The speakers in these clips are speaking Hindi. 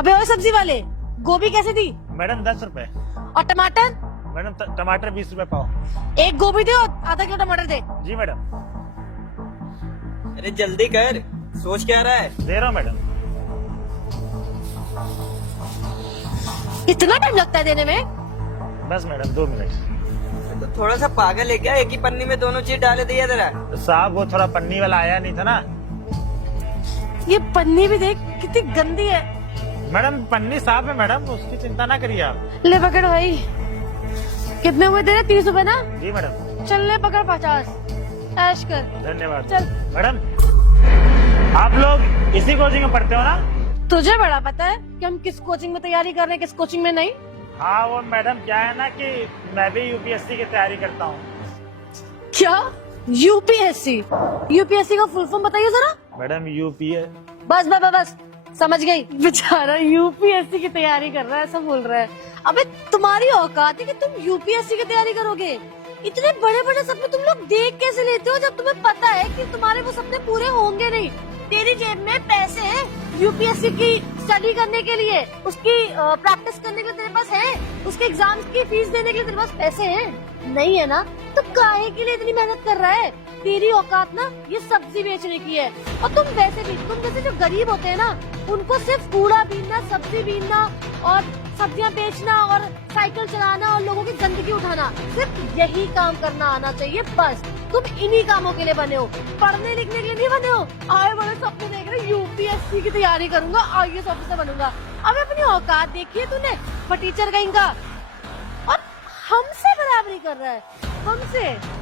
अबे ओए सब्जी वाले, गोभी कैसे दी? मैडम 10 रुपए। और टमाटर? मैडम टमाटर 20 रुपए पाव। एक गोभी दे और आधा किलो टमाटर दे। जी मैडम। अरे जल्दी कर, सोच क्या रहा है? दे रहा हूँ मैडम। इतना टाइम लगता है देने में? बस मैडम 2 मिनट। तो थोड़ा सा पागल है क्या? एक ही पन्नी में दोनों चीज डाल दिया जरा। साहब वो थोड़ा पन्नी वाला आया नहीं था ना। ये पन्नी भी देख कितनी गंदी है। मैडम पन्नी साफ है मैडम, उसकी चिंता ना करिए आप। ले पकड़ भाई। कितने हुए तेरे? 30 रुपए ना? जी मैडम। चल ले पकड़ 50। ऐश कर। धन्यवाद। चल। मैडम आप लोग इसी कोचिंग में पढ़ते हो ना? तुझे बड़ा पता है कि हम किस कोचिंग में तैयारी कर रहे हैं, किस कोचिंग में नहीं? हाँ वो मैडम क्या है ना कि मैं भी यूपीएससी की तैयारी करता हूँ। क्या? यूपीएससी? यूपीएससी का फुल फॉर्म बताइए जरा। Madam UPA. बस बस बस बस, समझ गई। बेचारा यूपीएससी की तैयारी कर रहा है, ऐसा बोल रहा है। अबे तुम्हारी औकात है कि तुम यूपीएससी की तैयारी करोगे? इतने बड़े बड़े सपने तुम लोग देख कैसे लेते हो जब तुम्हें पता है कि तुम्हारे वो सपने पूरे होंगे नहीं? तेरी जेब में पैसे हैं यूपीएससी की स्टडी करने के लिए, उसकी प्रैक्टिस करने के लिए तेरे पास है, उसके एग्जाम्स की फीस देने के लिए तेरे पास पैसे हैं? नहीं है ना? तो काहे के लिए इतनी मेहनत कर रहा है? तेरी औकात ना ये सब्जी बेचने की है। और तुम वैसे भी, तुम जैसे जो गरीब होते हैं ना, उनको सिर्फ कूड़ा बीनना, सब्जी बीनना और सब्जियां बेचना और साइकिल चलाना और लोगों की गंदगी उठाना, सिर्फ यही काम करना आना चाहिए। बस तुम इन्हीं कामों के लिए बने हो, पढ़ने लिखने के लिए नहीं बने हो। आए बड़े सपने देख रहे, यूपीएससी की तैयारी करूंगा, आईएएस ऑफिसर बनूंगा। अब अपनी औकात देखिए तूने, टीचर कहीं का। और हमसे बराबरी कर रहा है,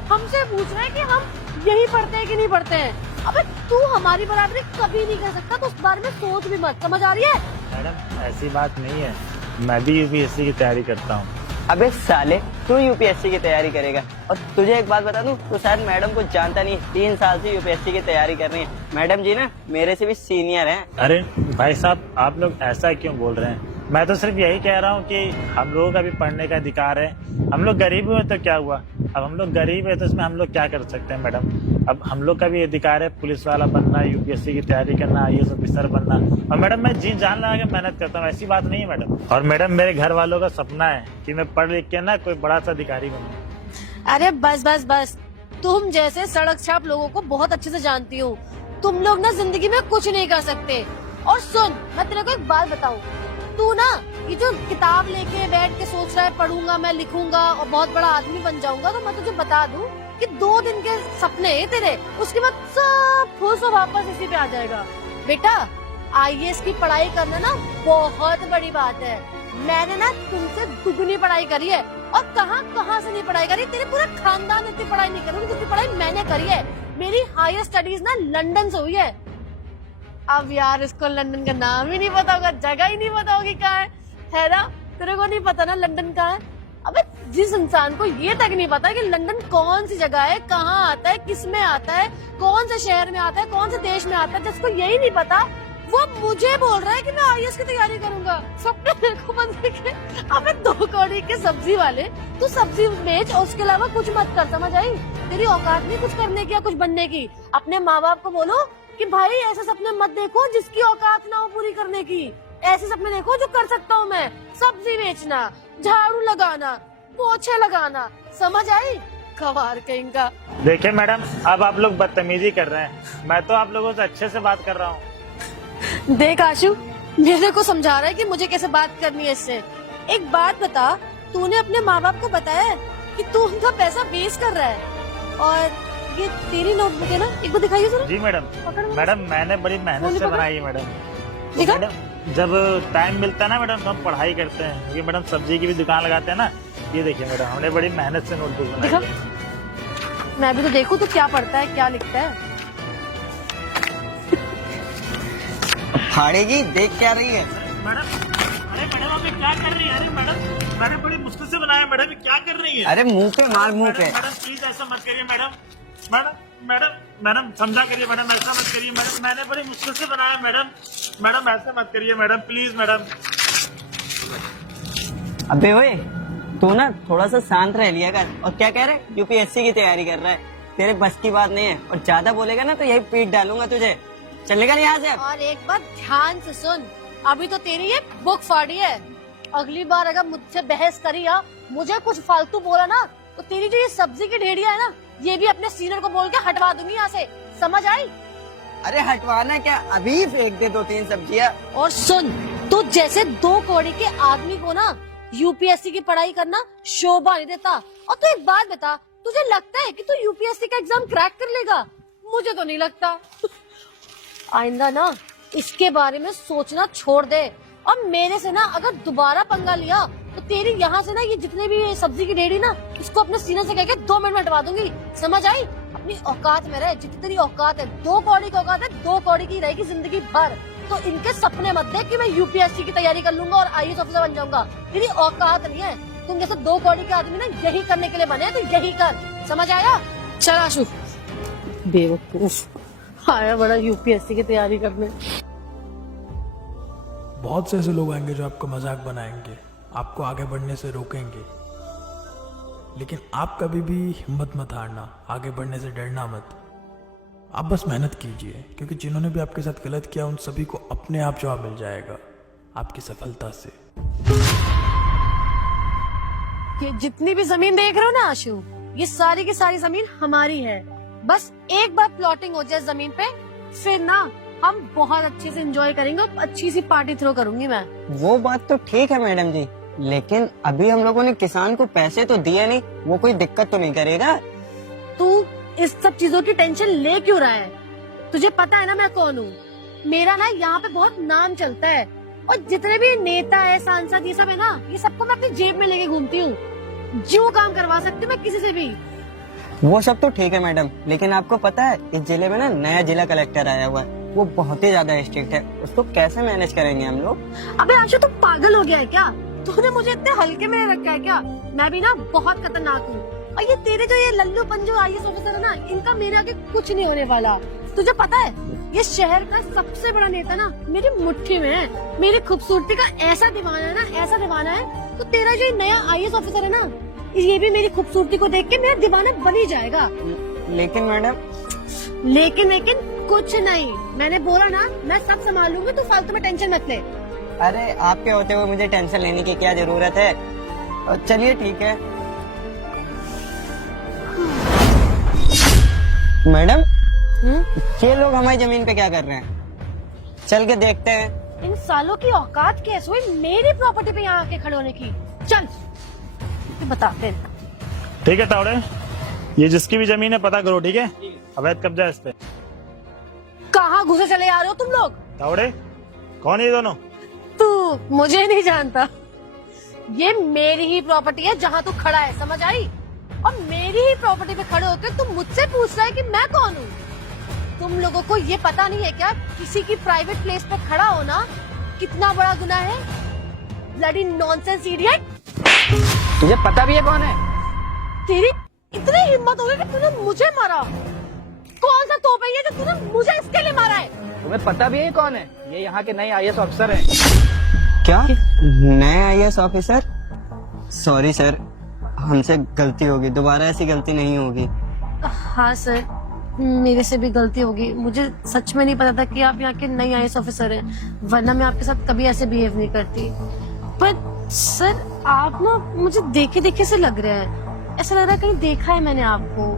हमसे पूछ रहा है कि हम यही पढ़ते हैं कि नहीं पढ़ते हैं। अबे तू हमारी बराबरी कभी नहीं कर सकता, तो उस बारे में सोच भी मत। समझ आ रही है? मैडम ऐसी बात नहीं है, मैं भी यूपीएससी की तैयारी करता हूँ। अबे साले, तू यूपीएससी की तैयारी करेगा? और तुझे एक बात बता दूं, तो शायद मैडम को जानता नहीं, 3 साल से यूपीएससी की तैयारी कर रही है। मैडम जी ना मेरे से भी सीनियर हैं। अरे भाई साहब आप लोग ऐसा क्यों बोल रहे हैं? मैं तो सिर्फ यही कह रहा हूँ कि हम लोगों का भी पढ़ने का अधिकार है। हम लोग गरीब हुए तो क्या हुआ, अब हम लोग गरीब है तो इसमें हम लोग क्या कर सकते हैं मैडम? अब हम लोग का भी अधिकार है पुलिस वाला बनना, यूपीएससी की तैयारी करना, आईएएस ऑफिसर बनना। और मैडम मैं जी जान लगा के मेहनत करता हूँ, ऐसी बात नहीं है मैडम। और मैडम मेरे घर वालों का सपना है कि मैं पढ़ लिख के ना कोई बड़ा सा अधिकारी बनूं। अरे बस बस बस, तुम जैसे सड़क छाप लोगों को बहुत अच्छे से जानती हूँ। तुम लोग ना जिंदगी में कुछ नहीं कर सकते। और सुन, मैं तेरे को एक बात बताऊँ, तू ना ये जो किताब लेके बैठ के सोच रहा है पढ़ूंगा मैं, लिखूंगा और बहुत बड़ा आदमी बन जाऊंगा, तो मैं तुझे बता दूं कि 2 दिन के सपने हैं तेरे, उसके बाद सब फुस वापस इसी पे आ जाएगा। बेटा आईएएस की पढ़ाई करना ना बहुत बड़ी बात है। मैंने ना तुमसे दुगनी पढ़ाई करी है। और कहाँ से नहीं पढ़ाई करी, तेरे पूरे खानदान ने इतनी पढ़ाई नहीं करी, जितनी पढ़ाई मैंने करी है। मेरी हायर स्टडीज ना लंदन से हुई है। अब यार इसको लंदन का नाम ही नहीं पता होगा, जगह ही नहीं पता होगी कहाँ है ना? तेरे को नहीं पता ना लंदन कहाँ है? अबे जिस इंसान को ये तक नहीं पता कि लंदन कौन सी जगह है, कहाँ आता है, किस में आता है, कौन से शहर में आता है, कौन से देश में आता है, जिसको यही नहीं पता, वो मुझे बोल रहा है कि मैं आईएएस की तैयारी करूंगा। सबने मेरे को बंद के। अबे 2 कौड़ी के सब्जी वाले, तू सब्जी बेच और उसके अलावा कुछ मत कर। समझ आई? तेरी औकात नहीं कुछ करने की या कुछ बनने की। अपने माँ बाप को बोलो कि भाई ऐसे सपने मत देखो जिसकी औकात ना हो पूरी करने की। ऐसे सपने देखो जो कर सकता हूँ मैं। सब्जी बेचना, झाड़ू लगाना, पोछे लगाना। समझ आई? खवार कहीं का। देखिए मैडम अब आप लोग बदतमीजी कर रहे हैं, मैं तो आप लोगों से अच्छे से बात कर रहा हूँ। देख आशु, मेरे को समझा रहा है कि मुझे कैसे बात करनी है इससे। एक बात बता, तूने अपने माँ बाप को बताया है कि तू उनका पैसा वेस्ट कर रहा है? और ये तेरी नोटबुक है ना, एक बार दिखाइए जरा। जी मैडम। मैडम मैंने बड़ी मेहनत से बनाई है मैडम। दिखा? मैडम जब टाइम मिलता है ना मैडम तो हम पढ़ाई करते हैं, क्योंकि मैडम सब्जी की भी दुकान लगाते हैं ना। ये देखिए मैडम हमने बड़ी मेहनत से नोटबुक बनाई दिखा, है। मैं भी तो देखूं तो क्या पढ़ता है, क्या लिखता है। फाड़ेगी, देख क्या रही है? मैडम अरे मैडम आप ये क्या कर रही है? अरे मैडम मैंने बड़ी मुश्किल से बनाया मैडम, ये क्या कर रही है? अरे मुंह पे मार, मुंह पे। मैडम प्लीज ऐसा मत करिए मैडम। मैडम समझा करिए मैडम, ऐसा मत करिए मैडम, मैंने बड़ी मुश्किल से बनाया मैडम। मैडम ऐसा मत करिए मैडम, प्लीज मैडम। अबे ओए, तू ना थोड़ा सा शांत रह लिया कर। और क्या कह रहे, यूपीएससी की तैयारी कर रहा है? तेरे बस की बात नहीं है, और ज्यादा बोलेगा ना तो यही पीट डालूंगा तुझे। चल निकल यहाँ से अब। और एक बात ध्यान से सुन, अभी तो तेरी ये बुक फाड़ी है। अगली बार अगर मुझसे बहस करी या मुझे कुछ फालतू बोला ना, तो तेरी जो ये सब्जी की ढेड़िया है ना, ये भी अपने सीनियर को बोल के हटवा दूंगी यहाँ से, समझ आई? अरे हटवाना क्या, अभी फेंक दे 2-3 सब्जियां। और सुन, तू जैसे 2 कौड़ी के आदमी को ना यूपीएससी की पढ़ाई करना शोभा नहीं देता। और तू एक बात बता, तुझे लगता है कि तू यूपीएससी का एग्जाम क्रैक कर लेगा? मुझे तो नहीं लगता। आइंदा ना इसके बारे में सोचना छोड़ दे, और मेरे से ना अगर दोबारा पंगा लिया तो तेरी यहाँ से ना ये जितने भी ये सब्जी की रेडी ना, इसको अपने सीने से कह के 2 मिनट में हटवा दूंगी, समझ आई? अपनी औकात में रहे, जितनी तेरी औकात है, 2 कौड़ी की औकात है, 2 कौड़ी की रहेगी जिंदगी भर। तो इनके सपने मत देख कि मैं यूपीएससी की तैयारी कर लूंगा और आईएएस ऑफिसर बन जाऊंगा। तेरी औकात नहीं है। तुम जैसे 2 कौड़ी के आदमी ना यही करने के लिए बने हैं, तो यही कर, समझ आया? चल आशु, बेवकूफ आया बड़ा यूपीएससी की तैयारी करने। बहुत से ऐसे लोग आएंगे जो आपका मजाक बनाएंगे, आपको आगे बढ़ने से रोकेंगे, लेकिन आप कभी भी हिम्मत मत हारना, आगे बढ़ने से डरना मत। आप बस मेहनत कीजिए, क्योंकि जिन्होंने भी आपके साथ गलत किया उन सभी को अपने आप जवाब मिल जाएगा आपकी सफलता से। ये जितनी भी जमीन देख रहे हो ना आशु, ये सारी की सारी जमीन हमारी है। बस एक बार प्लॉटिंग हो जाए जमीन पे, फिर ना हम बहुत अच्छे से एंजॉय करेंगे और अच्छी सी पार्टी थ्रो करूंगी मैं। वो बात तो ठीक है मैडम जी, लेकिन अभी हम लोगों ने किसान को पैसे तो दिए नहीं, वो कोई दिक्कत तो नहीं करेगा? तू इस सब चीजों की टेंशन ले क्यों रहा है? तुझे पता है ना मैं कौन हूँ। मेरा ना यहाँ पे बहुत नाम चलता है, और जितने भी नेता है, सांसद, ये सब है ना, ये सबको मैं अपनी जेब में लेके घूमती हूँ। जो काम करवा सकती हूँ मैं किसी से भी। वो सब तो ठीक है मैडम, लेकिन आपको पता है इस जिले में ना नया जिला कलेक्टर आया हुआ है, वो बहुत ही ज्यादा स्ट्रिक्ट है, उसको कैसे मैनेज करेंगे हम लोग? अबे आशु, तू पागल हो गया है क्या? तूने मुझे इतने हल्के में रखा है क्या? मैं भी ना बहुत खतरनाक हूँ, और ये तेरे जो ये लल्लूपन जो आईएएस ऑफिसर है ना, इनका मेरे आगे कुछ नहीं होने वाला। तुझे पता है ये शहर का सबसे बड़ा नेता ना मेरी मुट्ठी में है। मेरी खूबसूरती का ऐसा दीवाना है ना, ऐसा दीवाना है। तो तेरा जो नया आईएएस ऑफिसर है ना, ये भी मेरी खूबसूरती को देख के मेरा दीवाना बन ही जाएगा। लेकिन मैडम, लेकिन कुछ नहीं, मैंने बोला ना मैं सब संभालूंगी, तू फालतू में टेंशन मत ले। अरे आपके होते हुए मुझे टेंशन लेने की क्या जरूरत है? और चलिए ठीक है मैडम, ये लोग हमारी जमीन पे क्या कर रहे हैं? चल के देखते हैं। इन सालों की औकात कैसे हुई मेरी प्रॉपर्टी पे यहाँ आके खड़े होने की? चल बताते हैं। ठीक है तावड़े, ये जिसकी भी जमीन है पता करो, ठीक है? अवैध कब्जा है इस पे। कहाँ घुसे चले आ रहे हो तुम लोग? तावड़े, कौन है ये दोनों? तू मुझे नहीं जानता, ये मेरी ही प्रॉपर्टी है जहाँ तू खड़ा है, समझ आई? और मेरी ही प्रॉपर्टी पे खड़े होके तुम मुझसे पूछ रहा है कि मैं कौन हूँ? तुम लोगों को ये पता नहीं है क्या, किसी की प्राइवेट प्लेस पे खड़ा होना कितना बड़ा गुनाह है? Bloody nonsense idiot! तुझे पता भी है कौन है? तेरी इतनी हिम्मत हो गई कि तूने मुझे मारा? कौन सा तोप है ये जो तूने मुझे इसके लिए मारा है? तुम्हें पता भी है कौन है? ये यहाँ के नए आईएएस ऑफिसर हैं। क्या नए आईएएस ऑफिसर? सॉरी सर, हमसे गलती होगी, दोबारा ऐसी गलती नहीं होगी। हाँ सर, मेरे से भी गलती होगी। मुझे सच में नहीं पता था कि आप यहाँ के नए आईएएस ऑफिसर हैं, वरना मैं आपके साथ कभी ऐसे बिहेव नहीं करती। पर सर आप ना मुझे देखे से लग रहे हैं, ऐसा लग रहा है कहीं देखा है मैंने आपको,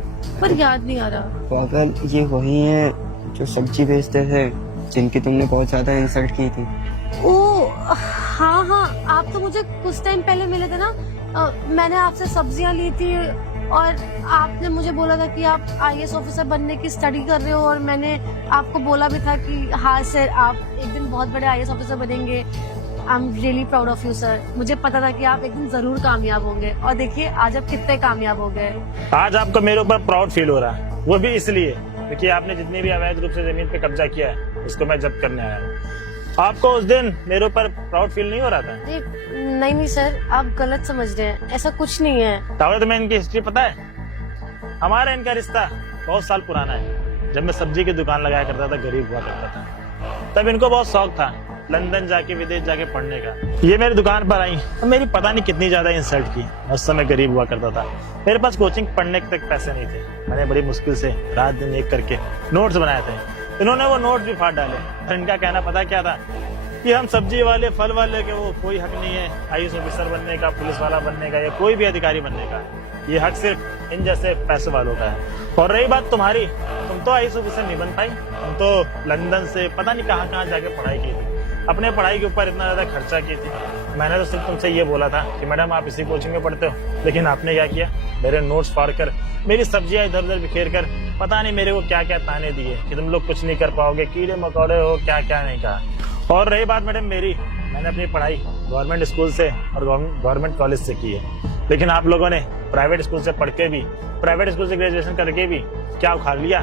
पर याद नहीं आ रहा। पागल, ये वही है जो सब्जी बेचते थे, जिनकी तुमने बहुत ज्यादा इंसल्ट की थी। ओ हाँ, आप तो मुझे कुछ टाइम पहले मिले थे ना। मैंने आपसे सब्जियां ली थी और आपने मुझे बोला था कि आप आईएएस ऑफिसर बनने की स्टडी कर रहे हो, और मैंने आपको बोला भी था कि हाँ सर, आप एक दिन बहुत बड़े आईएएस ऑफिसर बनेंगे। I am really proud of you sir. मुझे पता था कि आप एक दिन जरूर कामयाब होंगे, और देखिए आज आप कितने कामयाब हो गए। आज आपको मेरे ऊपर प्राउड फील हो रहा है, वो भी इसलिए क्योंकि आपने जितनी भी अवैध रूप से जमीन पे कब्जा किया है उसको मैं जब्त करने आया हूँ। आपको उस दिन मेरे ऊपर प्राउड फील नहीं हो रहा था? नहीं सर, आप गलत समझ रहे हैं, ऐसा कुछ नहीं है। तावड़े, तुम्हें इनकी हिस्ट्री पता है? हमारा इनका रिश्ता बहुत साल पुराना है। जब मैं सब्जी की दुकान लगाया करता था, गरीब हुआ करता था, तब इनको बहुत शौक था लंदन जाके, विदेश जाके पढ़ने का। ये मेरी दुकान पर आई और मेरी पता नहीं कितनी ज्यादा इंसल्ट की। उस समय गरीब हुआ करता था, मेरे पास कोचिंग पढ़ने तक पैसे नहीं थे। मैंने बड़ी मुश्किल से रात दिन एक करके नोट्स बनाए थे। इन्होंने वो नोट्स भी फाड़ डाले, और इनका कहना पता क्या था कि हम सब्जी वाले फल वाले के वो कोई हक नहीं है आईएएस ऑफिसर बनने का, पुलिस वाला बनने का या कोई भी अधिकारी बनने का। ये हक सिर्फ इन जैसे पैसे वालों का है। और रही बात तुम्हारी, तुम तो आईएएस ऑफिसर नहीं बन पाई, तुम तो लंदन से पता नहीं कहाँ कहाँ जाके पढ़ाई की थी, अपने पढ़ाई के ऊपर इतना ज्यादा खर्चा की थी। मैंने तो सिर्फ तुमसे ये बोला था कि मैडम आप इसी कोचिंग में पढ़ते हो, लेकिन आपने क्या किया, मेरे नोट्स फाड़ कर, मेरी सब्जियां इधर उधर बिखेर कर, पता नहीं मेरे को क्या क्या ताने दिए कि तुम लोग कुछ नहीं कर पाओगे, कीड़े मकोड़े हो, क्या क्या नहीं कहा। और रही बात मैडम मेरी, मैंने अपनी पढ़ाई गवर्नमेंट स्कूल से और गवर्नमेंट कॉलेज से की है, लेकिन आप लोगों ने प्राइवेट स्कूल से पढ़ के भी, प्राइवेट स्कूल से ग्रेजुएशन करके भी क्या उखाड़ लिया।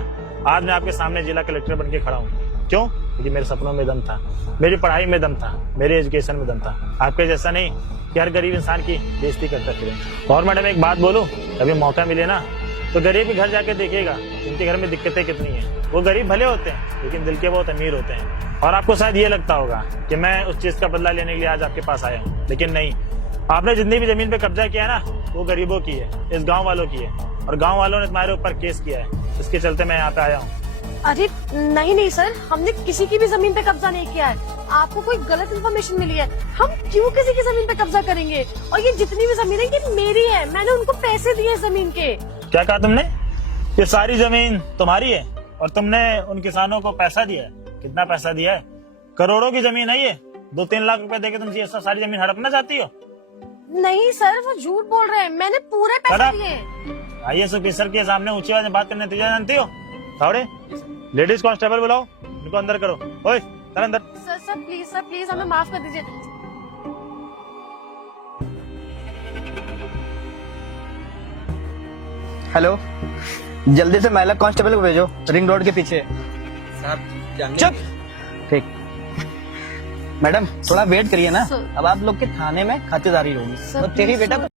आज मैं आपके सामने जिला कलेक्टर बन के खड़ा हूँ। क्यों? क्योंकि मेरे सपनों में दम था, मेरी पढ़ाई में दम था, मेरी एजुकेशन में दम था। आपके जैसा नहीं कि हर गरीब इंसान की बेइज्जती करता फिरे। और मैडम एक बात बोलूं, कभी मौका मिले ना तो गरीब के घर जाके देखिएगा उनके घर में दिक्कतें कितनी है। वो गरीब भले होते हैं लेकिन दिल के बहुत अमीर होते हैं। और आपको शायद ये लगता होगा कि मैं उस चीज का बदला लेने के लिए आज आपके पास आया हूँ, लेकिन नहीं। आपने जितनी भी जमीन पे कब्जा किया ना, वो गरीबों की है, इस गाँव वालों की है, और गाँव वालों ने तुम्हारे ऊपर केस किया है, इसके चलते मैं यहाँ पे आया हूँ। अरे नहीं सर, हमने किसी की भी जमीन पे कब्जा नहीं किया है। आपको कोई गलत इन्फॉर्मेशन मिली है। हम क्यों किसी की जमीन पे कब्जा करेंगे? और ये जितनी भी जमीन है ये मेरी है, मैंने उनको पैसे दिए जमीन के। क्या कहा तुमने? ये सारी जमीन तुम्हारी है और तुमने उन किसानों को पैसा दिया है? कितना पैसा दिया है? करोड़ों की जमीन है ये। 2-3 लाख रुपए देके तुम ये सारी जमीन हड़पना चाहती हो? नहीं सर, वो झूठ बोल रहे हैं, मैंने पूरे पैसे दिए। आईएएस ऑफिसर के सामने ऊंची आवाज में बात करने नतीजा जानती हो? थावड़े, लेडीज कांस्टेबल बुलाओ, इनको अंदर करो। ओए चल अंदर। सर प्लीज हमें माफ कर दीजिए। हेलो, जल्दी से महिला कांस्टेबल को भेजो, रिंग रोड के पीछे। चुप। ठीक। मैडम थोड़ा वेट करिए ना, सर। अब आप लोग के थाने में खातिरदारी होगी। सर, तो तेरी प्लीज, बेटा सर।